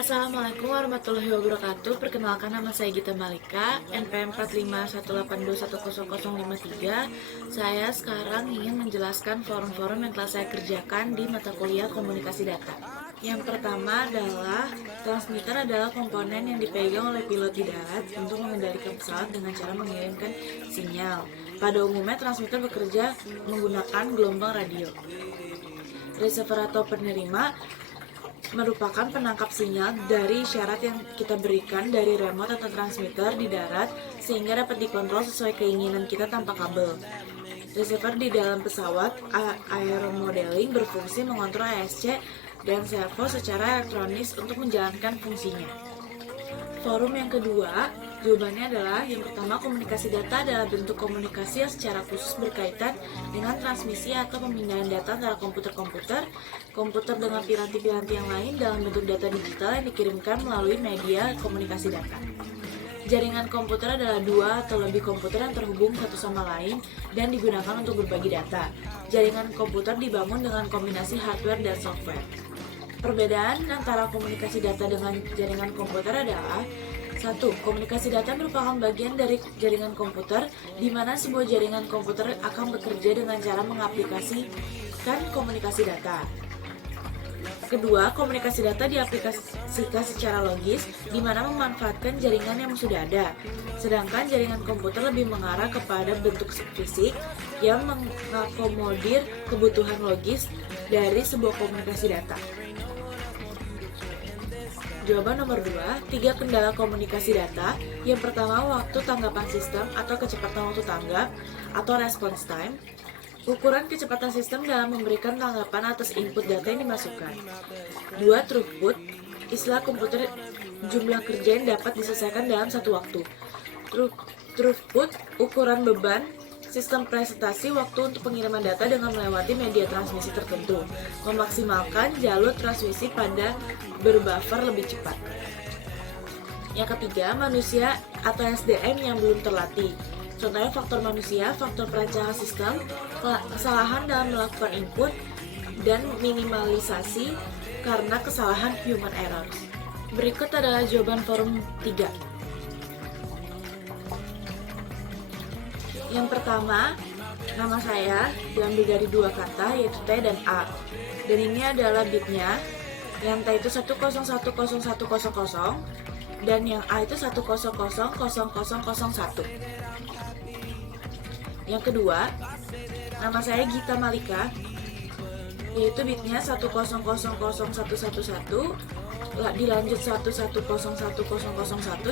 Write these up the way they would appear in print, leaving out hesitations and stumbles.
Assalamualaikum warahmatullahi wabarakatuh. Perkenalkan, nama saya Gita Malika, NPM 4518210053. Saya sekarang ingin menjelaskan forum-forum yang telah saya kerjakan di mata kuliah komunikasi data. Yang pertama adalah transmitter adalah komponen yang dipegang oleh pilot di darat untuk mengendalikan pesawat dengan cara mengirimkan sinyal. Pada umumnya transmitter bekerja menggunakan gelombang radio. Receiver atau penerima merupakan penangkap sinyal dari isyarat yang kita berikan dari remote atau transmitter di darat sehingga dapat dikontrol sesuai keinginan kita tanpa kabel. Receiver di dalam pesawat aeromodeling berfungsi mengontrol ASC dan servo secara elektronis untuk menjalankan fungsinya. Forum yang kedua, jawabannya adalah yang pertama, komunikasi data adalah bentuk komunikasi yang secara khusus berkaitan dengan transmisi atau pemindahan data antara komputer dengan piranti-piranti yang lain dalam bentuk data digital yang dikirimkan melalui media komunikasi data. Jaringan komputer adalah dua atau lebih komputer yang terhubung satu sama lain dan digunakan untuk berbagi data. Jaringan komputer dibangun dengan kombinasi hardware dan software. Perbedaan antara komunikasi data dengan jaringan komputer adalah: 1. Komunikasi data merupakan bagian dari jaringan komputer, di mana sebuah jaringan komputer akan bekerja dengan cara mengaplikasikan komunikasi data. Kedua, komunikasi data diaplikasikan secara logis, di mana memanfaatkan jaringan yang sudah ada. Sedangkan jaringan komputer lebih mengarah kepada bentuk fisik yang mengakomodir kebutuhan logis dari sebuah komunikasi data. Jawaban nomor 2, 3 kendala komunikasi data. Yang pertama, waktu tanggapan sistem atau kecepatan waktu tanggap atau response time. Ukuran kecepatan sistem dalam memberikan tanggapan atas input data yang dimasukkan. 2. Throughput, istilah komputer jumlah kerja yang dapat diselesaikan dalam satu waktu. Throughput, ukuran beban sistem presentasi waktu untuk pengiriman data dengan melewati media transmisi tertentu, memaksimalkan jalur transmisi pada berbuffer lebih cepat. Yang ketiga, manusia atau SDM yang belum terlatih. Contohnya faktor manusia, faktor perancangan sistem, kesalahan dalam melakukan input, dan minimalisasi karena kesalahan human errors. Berikut adalah jawaban forum 3. Yang pertama, nama saya diambil dari dua kata, yaitu T dan A. Dan ini adalah bitnya. Yang T itu 1010100, dan yang A itu 1000001. Yang kedua, nama saya Gita Malika, yaitu bitnya 1000111, dilanjut 1101001,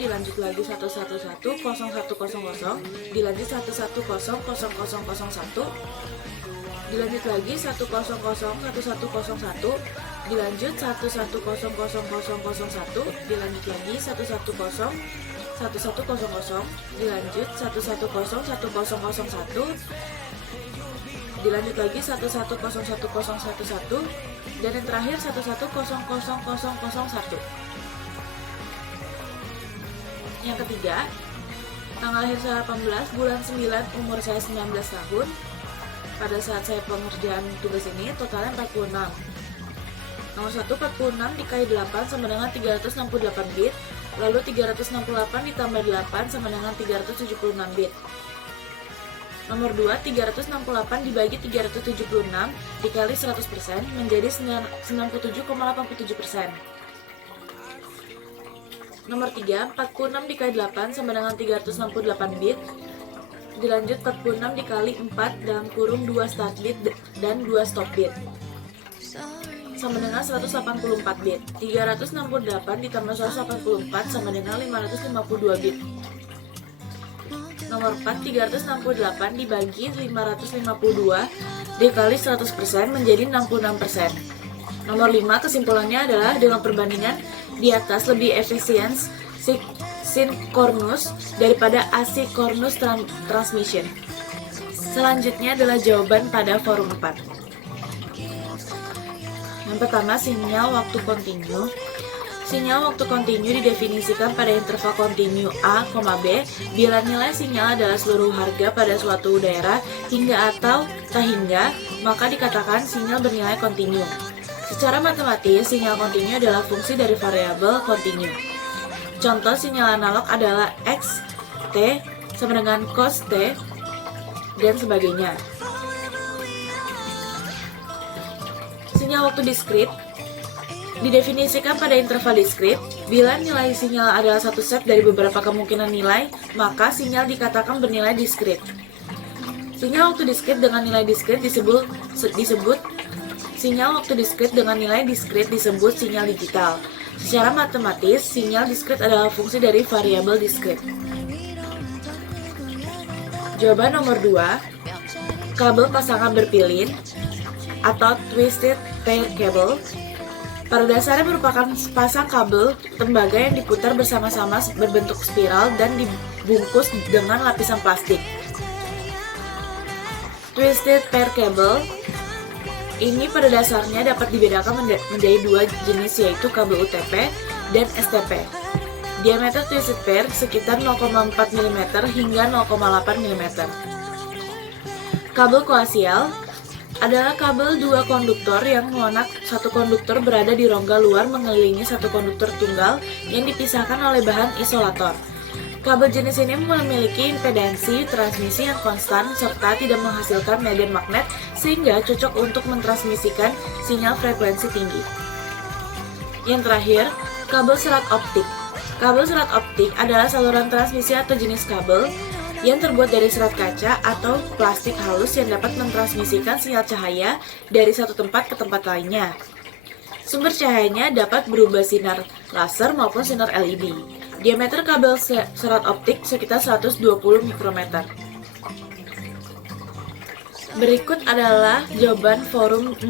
dilanjut lagi 1110110, dilanjut 1100001, dilanjut lagi 1001101, dilanjut 1100001, dilanjut lagi 1101100, dilanjut 1101101, dilanjut lagi 1101111, dan yang terakhir 1100001. Yang ketiga, tanggal lahir saya 18, bulan 9, umur saya 19 tahun. Pada saat saya pengerjaan tugas ini, totalnya 46. Nomor 1, 46 dikali 8 sama dengan 368 bit. Lalu 368 ditambah 8 sama dengan 376 bit. Nomor 2, 368 dibagi 376 dikali 100% menjadi 97,87%. Nomor 3, 46 dikali 8 sama dengan 368 bit. Dilanjut 46 dikali 4 dalam kurung 2 start bit dan 2 stop bit, sama dengan 184 bit. 368 ditambah 184 sama dengan 552 bit. Nomor 4, 368 dibagi 552 dikali 100% menjadi 66%. Nomor 5, kesimpulannya adalah dengan perbandingan di atas lebih efisien sinkronus daripada asinkronus transmission. Selanjutnya adalah jawaban pada forum 4. Yang pertama, sinyal waktu kontinu. Sinyal waktu kontinu didefinisikan pada interval kontinu A, B bila nilai sinyal adalah seluruh harga pada suatu daerah hingga atau tak hingga, maka dikatakan sinyal bernilai kontinu. Secara matematis, sinyal kontinu adalah fungsi dari variabel kontinu. Contoh sinyal analog adalah X, T, sama dengan cos T, dan sebagainya. Sinyal waktu diskrit didefinisikan pada interval diskrit. Bila nilai sinyal adalah satu set dari beberapa kemungkinan nilai, maka sinyal dikatakan bernilai diskrit. Sinyal waktu diskrit dengan nilai diskrit disebut sinyal waktu diskrit dengan nilai diskrit disebut sinyal digital. Secara matematis, sinyal diskrit adalah fungsi dari variabel diskrit. Jawaban nomor 2, kabel pasangan berpilin atau twisted pair cable pada dasarnya merupakan pasang kabel tembaga yang diputar bersama-sama berbentuk spiral dan dibungkus dengan lapisan plastik. Twisted pair cable ini pada dasarnya dapat dibedakan menjadi dua jenis, yaitu kabel UTP dan STP. Diameter twisted pair sekitar 0,4 mm hingga 0,8 mm. Kabel koaksial adalah kabel dua konduktor yang mana satu konduktor berada di rongga luar mengelilingi satu konduktor tunggal yang dipisahkan oleh bahan isolator. Kabel jenis ini memiliki impedansi transmisi yang konstan serta tidak menghasilkan medan magnet sehingga cocok untuk mentransmisikan sinyal frekuensi tinggi. Yang terakhir, kabel serat optik. Kabel serat optik adalah saluran transmisi atau jenis kabel yang terbuat dari serat kaca atau plastik halus yang dapat mentransmisikan sinyal cahaya dari satu tempat ke tempat lainnya. Sumber cahayanya dapat berubah sinar laser maupun sinar LED. Diameter kabel serat optik sekitar 120 mikrometer. Berikut adalah jawaban forum 6.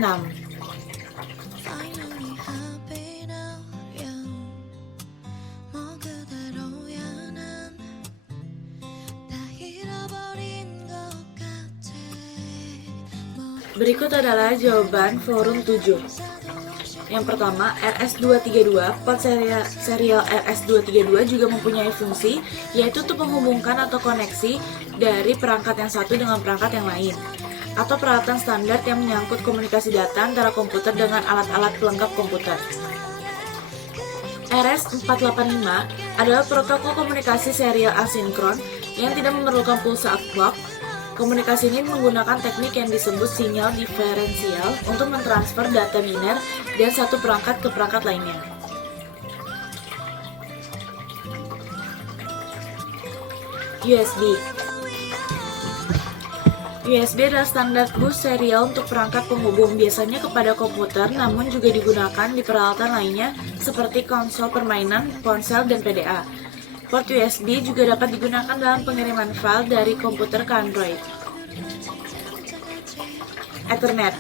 Berikut adalah jawaban forum 7. Yang pertama, RS232, port serial RS232 juga mempunyai fungsi, yaitu untuk menghubungkan atau koneksi dari perangkat yang satu dengan perangkat yang lain, atau peralatan standar yang menyangkut komunikasi data antara komputer dengan alat-alat pelengkap komputer. RS485 adalah protokol komunikasi serial asinkron yang tidak memerlukan pulsa clock. Komunikasi ini menggunakan teknik yang disebut sinyal diferensial untuk mentransfer data biner dari satu perangkat ke perangkat lainnya. USB adalah standar bus serial untuk perangkat penghubung, biasanya kepada komputer, namun juga digunakan di peralatan lainnya seperti konsol permainan, ponsel, dan PDA. Port USB juga dapat digunakan dalam pengiriman file dari komputer ke Android. Ethernet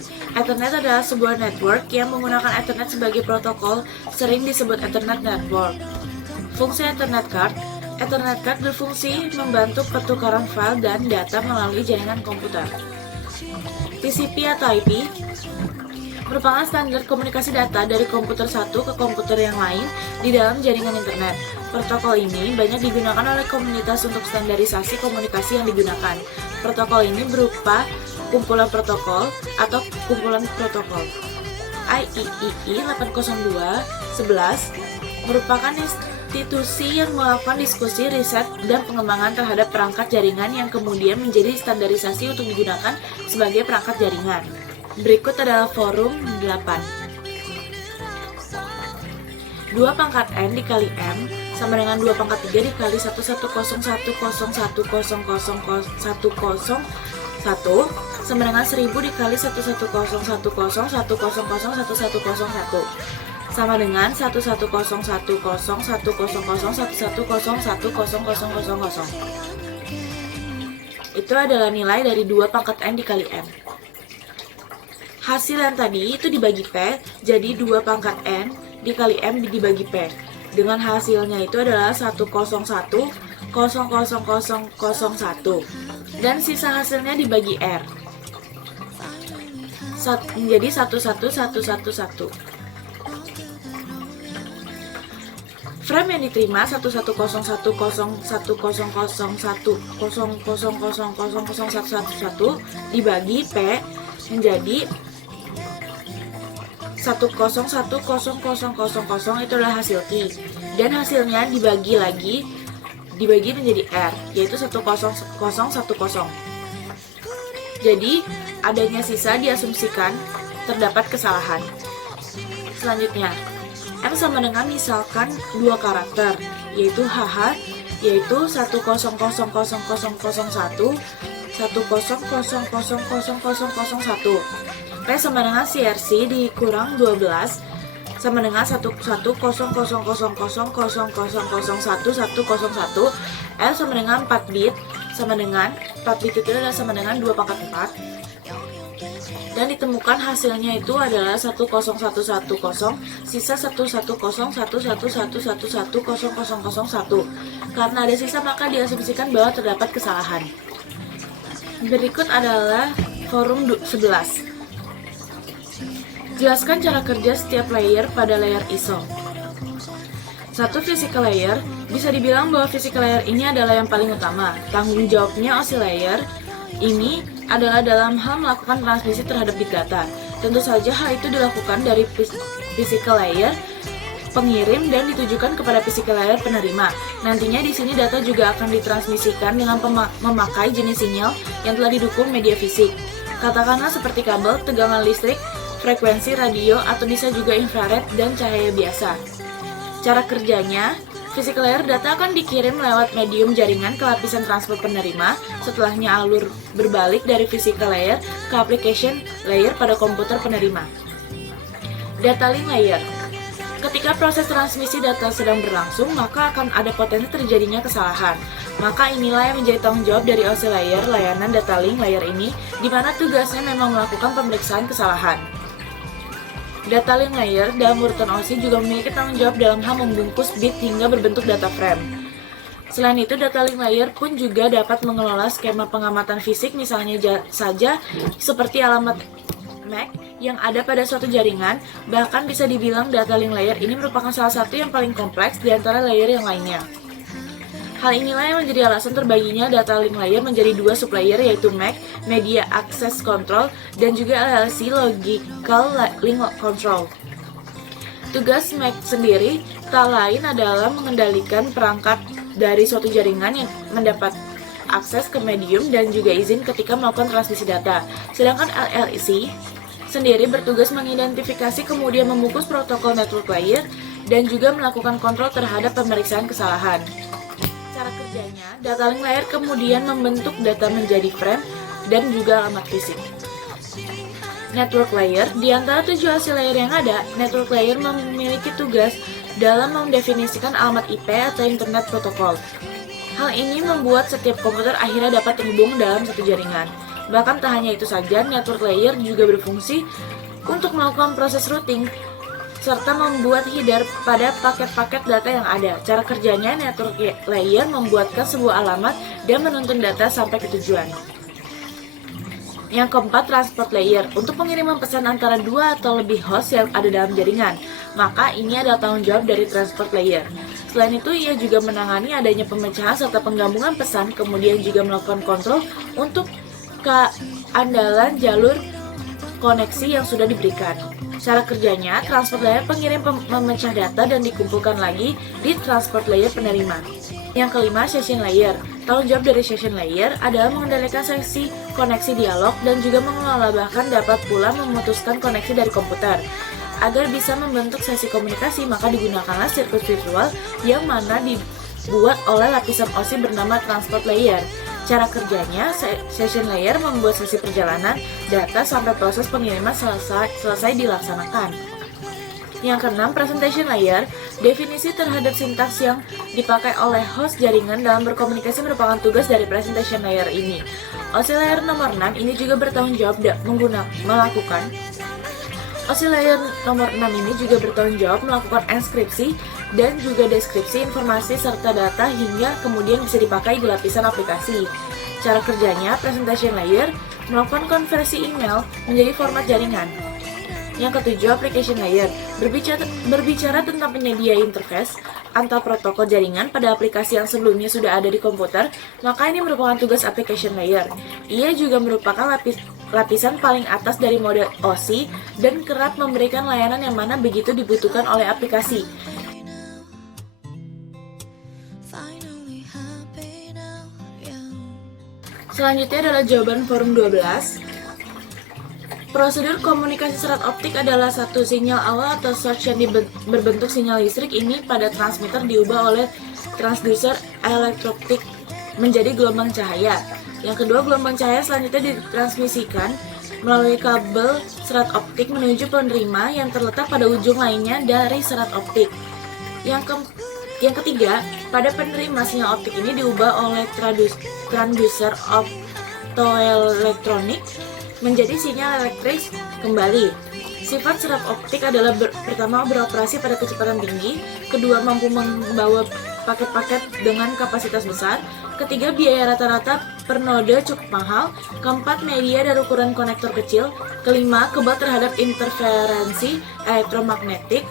adalah sebuah network yang menggunakan Ethernet sebagai protokol, sering disebut Ethernet Network. Fungsi Ethernet Card berfungsi membantu pertukaran file dan data melalui jaringan komputer. TCP atau IP merupakan standar komunikasi data dari komputer satu ke komputer yang lain di dalam jaringan internet. Protokol ini banyak digunakan oleh komunitas untuk standarisasi komunikasi yang digunakan. Protokol ini berupa kumpulan protokol atau kumpulan protokol. IEEE 802.11 merupakan institusi yang melakukan diskusi, riset, dan pengembangan terhadap perangkat jaringan yang kemudian menjadi standarisasi untuk digunakan sebagai perangkat jaringan. Berikut adalah forum 8. 2 pangkat N dikali M sama dengan 2 pangkat 3 dikali 110100100101 sama dengan 1000 dikali 110101001101 sama dengan 11011011001100. Itu adalah nilai dari 2 pangkat N dikali M. Hasil yang tadi itu dibagi P, jadi 2 pangkat N dikali M dibagi P. Dengan hasilnya itu adalah 101,000,001. Dan sisa hasilnya dibagi R. Menjadi 11111. Frame yang diterima 1101011000011 dibagi P menjadi 1010000 itu adalah hasil key, dan hasilnya dibagi menjadi R, yaitu 10010. Jadi adanya sisa diasumsikan terdapat kesalahan. Selanjutnya, M sama dengan misalkan dua karakter, yaitu HH, yaitu 1000001, 100000001. P sama dengan CRC dikurang 12 sama dengan 10000000101. L sama dengan 4 bit, sama dengan 4 bit itu adalah sama dengan 2 pangkat 4. Dan ditemukan hasilnya itu adalah 10110, sisa 1101111110001. Karena ada sisa maka diasumsikan bahwa terdapat kesalahan. Berikut adalah forum 11. Jelaskan cara kerja setiap layer pada layer ISO. Satu physical layer, bisa dibilang bahwa physical layer ini adalah yang paling utama. Tanggung jawabnya OSI layer ini adalah dalam hal melakukan transmisi terhadap big data. Tentu saja hal itu dilakukan dari physical layer pengirim dan ditujukan kepada physical layer penerima. Nantinya di sini data juga akan ditransmisikan dengan memakai jenis sinyal yang telah didukung media fisik. Katakanlah seperti kabel, tegangan listrik, frekuensi radio, atau bisa juga infrared dan cahaya biasa. Cara kerjanya, physical layer data akan dikirim lewat medium jaringan ke lapisan transport penerima, setelahnya alur berbalik dari physical layer ke application layer pada komputer penerima. Data link layer. Ketika proses transmisi data sedang berlangsung, maka akan ada potensi terjadinya kesalahan. Maka inilah yang menjadi tanggung jawab dari OSI layer layanan data link layer ini, di mana tugasnya memang melakukan pemeriksaan kesalahan. Data link layer dalam urutan OSI juga memiliki tanggung jawab dalam hal membungkus bit hingga berbentuk data frame. Selain itu, data link layer pun juga dapat mengelola skema pengamatan fisik, misalnya saja seperti alamat MAC yang ada pada suatu jaringan. Bahkan bisa dibilang data link layer ini merupakan salah satu yang paling kompleks di antara layer yang lainnya. Hal inilah yang menjadi alasan terbaginya data link layer menjadi dua sublayer, yaitu MAC, Media Access Control, dan juga LLC, Logical Link Control. Tugas MAC sendiri tak lain adalah mengendalikan perangkat dari suatu jaringan yang mendapat akses ke medium dan juga izin ketika melakukan transmisi data. Sedangkan LLC sendiri bertugas mengidentifikasi kemudian membungkus protokol network layer dan juga melakukan kontrol terhadap pemeriksaan kesalahan. Cara kerjanya, data link layer kemudian membentuk data menjadi frame dan juga alamat fisik. Network layer, di antara 7 hasil layer yang ada, network layer memiliki tugas dalam mendefinisikan alamat IP atau Internet Protocol. Hal ini membuat setiap komputer akhirnya dapat terhubung dalam satu jaringan. Bahkan tak hanya itu saja, network layer juga berfungsi untuk melakukan proses routing serta membuat header pada paket-paket data yang ada. Cara kerjanya, network layer membuatkan sebuah alamat dan menuntun data sampai ke tujuan. Yang keempat, transport layer, untuk pengiriman pesan antara dua atau lebih host yang ada dalam jaringan. Maka ini adalah tanggung jawab dari transport layer. Selain itu, ia juga menangani adanya pemecahan serta penggabungan pesan, kemudian juga melakukan kontrol untuk keandalan jalur koneksi yang sudah diberikan. Cara kerjanya, transport layer pengirim memecah data dan dikumpulkan lagi di transport layer penerima. Yang kelima, session layer. Tanggung jawab dari session layer adalah mengendalikan sesi koneksi dialog dan juga mengelola, bahkan dapat pula memutuskan koneksi dari komputer. Agar bisa membentuk sesi komunikasi, maka digunakanlah sirkuit virtual yang mana dibuat oleh lapisan OSI bernama transport layer. Cara kerjanya, session layer membuat sesi perjalanan data sampai proses pengiriman selesai dilaksanakan. Yang keenam, presentation layer. Definisi terhadap sintaks yang dipakai oleh host jaringan dalam berkomunikasi merupakan tugas dari presentation layer ini. OSI layer nomor 6 ini juga bertanggung jawab melakukan OSI layer nomor 6 ini juga bertanggung jawab melakukan enskripsi dan juga deskripsi informasi serta data hingga kemudian bisa dipakai di lapisan aplikasi. Cara kerjanya, presentation layer melakukan konversi email menjadi format jaringan. Yang ketujuh, application layer. Berbicara tentang penyedia interface antar protokol jaringan pada aplikasi yang sebelumnya sudah ada di komputer, maka ini merupakan tugas application layer. Ia juga merupakan lapisan paling atas dari mode OSI dan kerap memberikan layanan yang mana begitu dibutuhkan oleh aplikasi. Selanjutnya adalah jawaban forum 12. Prosedur komunikasi serat optik adalah satu sinyal awal atau source yang berbentuk sinyal listrik ini pada transmitter diubah oleh transducer elektro-optik menjadi gelombang cahaya. Yang kedua, gelombang cahaya selanjutnya ditransmisikan melalui kabel serat optik menuju penerima yang terletak pada ujung lainnya dari serat optik. Yang ketiga, pada penerima sinyal optik ini diubah oleh transducer optoelektronik menjadi sinyal elektris kembali. Sifat serat optik adalah pertama beroperasi pada kecepatan tinggi, kedua mampu membawa paket-paket dengan kapasitas besar, ketiga biaya rata-rata per node cukup mahal, keempat media dan ukuran konektor kecil, kelima kebal terhadap interferensi elektromagnetik,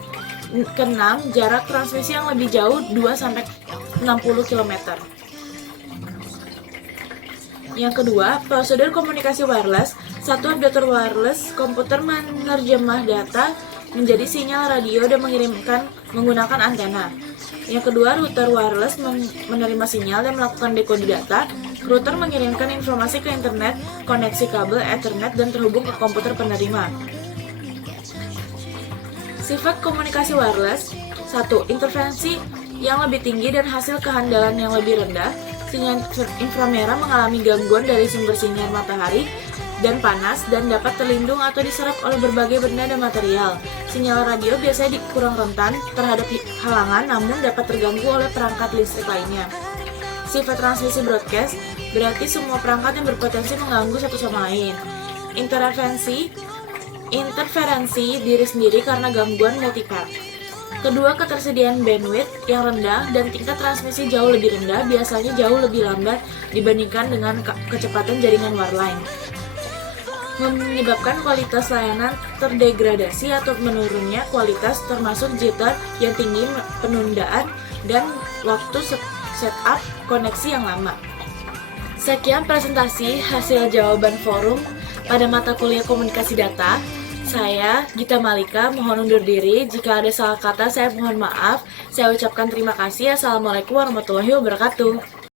keenam jarak transmisi yang lebih jauh 2-60 km. Yang kedua, prosedur komunikasi wireless. Satu, updater wireless komputer menerjemah data menjadi sinyal radio dan mengirimkan menggunakan antena. Yang kedua, router wireless menerima sinyal dan melakukan dekode data. Router mengirimkan informasi ke internet, koneksi kabel Ethernet dan terhubung ke komputer penerima. Sifat komunikasi wireless. 1. Interferensi yang lebih tinggi dan hasil kehandalan yang lebih rendah. Sinyal inframerah mengalami gangguan dari sumber sinyal matahari dan panas dan dapat terlindung atau diserap oleh berbagai benda dan material. Sinyal radio biasanya kurang rentan terhadap halangan namun dapat terganggu oleh perangkat listrik lainnya. Sifat transmisi broadcast berarti semua perangkat yang berpotensi mengganggu satu sama lain. Interferensi diri sendiri karena gangguan multipart. Kedua, ketersediaan bandwidth yang rendah dan tingkat transmisi jauh lebih rendah, biasanya jauh lebih lambat dibandingkan dengan kecepatan jaringan wireline. Menyebabkan kualitas layanan terdegradasi atau menurunnya kualitas termasuk jitter yang tinggi, penundaan, dan waktu setup koneksi yang lama. Sekian presentasi hasil jawaban forum pada mata kuliah komunikasi data. Saya, Gita Malika, mohon undur diri. Jika ada salah kata, saya mohon maaf. Saya ucapkan terima kasih. Assalamualaikum warahmatullahi wabarakatuh.